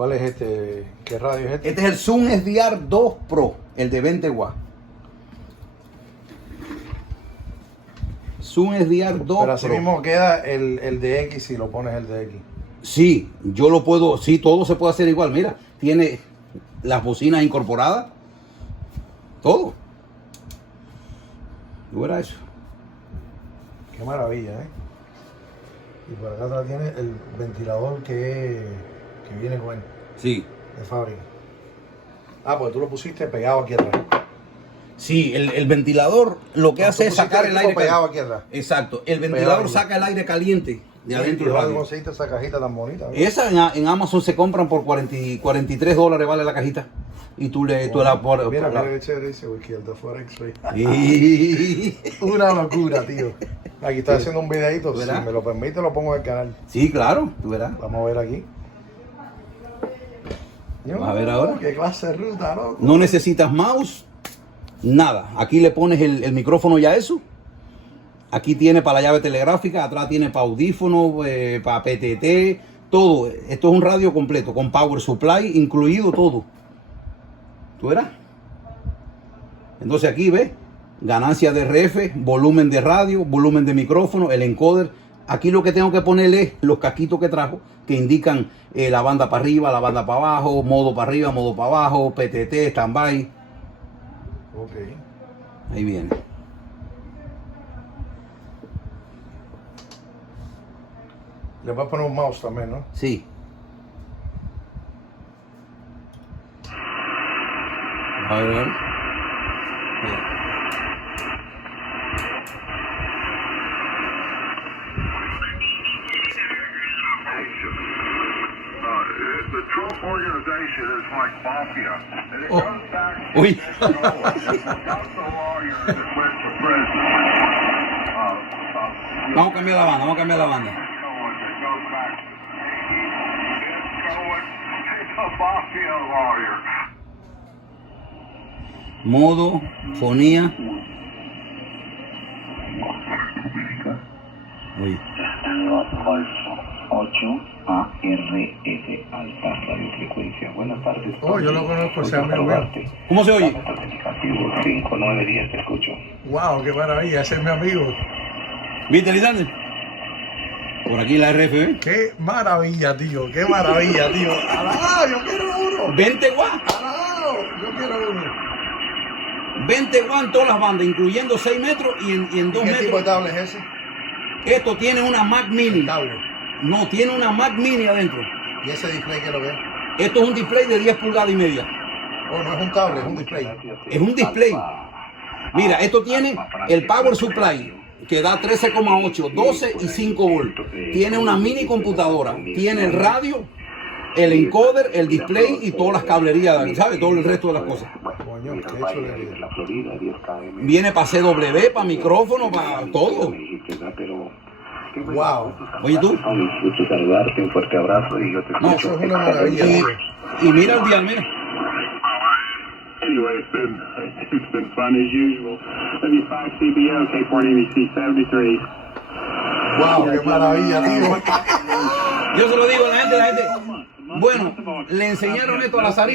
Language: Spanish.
¿Cuál es este? ¿Qué radio es este? Este es el Zoom SDR 2 Pro, el de 20 watts. Zoom SDR 2 Pero así Pro. mismo queda el de X si lo pones el de X. Sí, yo lo puedo, sí, todo se puede hacer igual. Mira, tiene las bocinas incorporadas. Todo. ¿Qué era eso? Qué maravilla, ¿eh? Y por acá atrás tiene el ventilador que viene con él, Sí. de fábrica. Ah, pues tú lo pusiste pegado aquí atrás. Sí, el ventilador lo que No, hace tú es sacar pusiste el aire pegado caliente. aquí atrás. Exacto. El ventilador Pegado. saca el aire caliente de adentro ¿Y del dónde radio. conseguiste esa cajita tan bonita? ¿No? Esa en Amazon se compran por $43 vale la cajita. Y tú la Mira, la- qué chévere dice Wiki, el de Forex. Sí. Una locura, tío. Aquí estoy haciendo un videito, si ¿Verdad? me lo permite lo pongo en el canal. Sí, claro, tú verás. Vamos a ver aquí. Vamos a ver ahora. Qué clase de ruta, loco. No necesitas mouse, nada. Aquí le pones el micrófono ya eso. Aquí tiene para la llave telegráfica, atrás tiene para audífono, para PTT, todo. Esto es un radio completo, con power supply incluido todo. ¿Tú verás? Entonces aquí ves, ganancia de RF, volumen de radio, volumen de micrófono, el encoder. Aquí lo que tengo que ponerle es los casquitos que trajo, que indican la banda para arriba, la banda para abajo, modo para arriba, modo para abajo, PTT, standby. Ok. Ahí viene. Le voy a poner un mouse también, ¿no? Sí. A ver, a ver. Mira. The Trump organization is like mafia. And it Oh. goes back to Uy. the lawyer that went to prison. Vamos a cambiar la banda, vamos a cambiar la banda. It goes back. It's a mafia lawyer. Modo, fonía. Uy. 8 ARS, alta radiofrecuencia. Buenas tardes. Oh, yo lo conozco, ese amigo mío. ¿Cómo se oye? Aplicativo 5910, te escucho. Wow, qué maravilla, ese es mi amigo. ¿Viste, Lisandro? Por aquí la RFB. Qué maravilla, tío, qué maravilla, tío. ¡Alabado! Yo quiero uno. 20 watts. ¡Alabado! Yo quiero uno. 20 watts en todas las bandas, incluyendo 6 metros y en 2 ¿Qué tipo de metros. tablet es ese? Esto tiene una Mac Mini. Tablet. No, tiene una Mac Mini adentro. ¿Y ese display que lo ve? Esto es un display de 10 pulgadas y media. Oh, no es un tablet, es un display. Es un display. Mira, esto tiene el power supply que da 13,8, 12 y 5 volts. Tiene una mini computadora. Tiene el radio, el encoder, el display y todas las cablerías, ¿sabes? Todo el resto de las cosas. Coño, qué chulería. La Florida, 10 km. Viene para CW, para micrófono, para todo. Pero Wow. Oye tú. mucho saludarte, un fuerte abrazo y yo te No, Eso es una maravilla, Y, tío. y mira el día, mira. Anyway, it's been fun as usual. W5 CBO, K4ABC 73. Wow, qué maravilla, tío. Yo se lo digo a la gente, Bueno, le enseñaron esto a Lazarillo.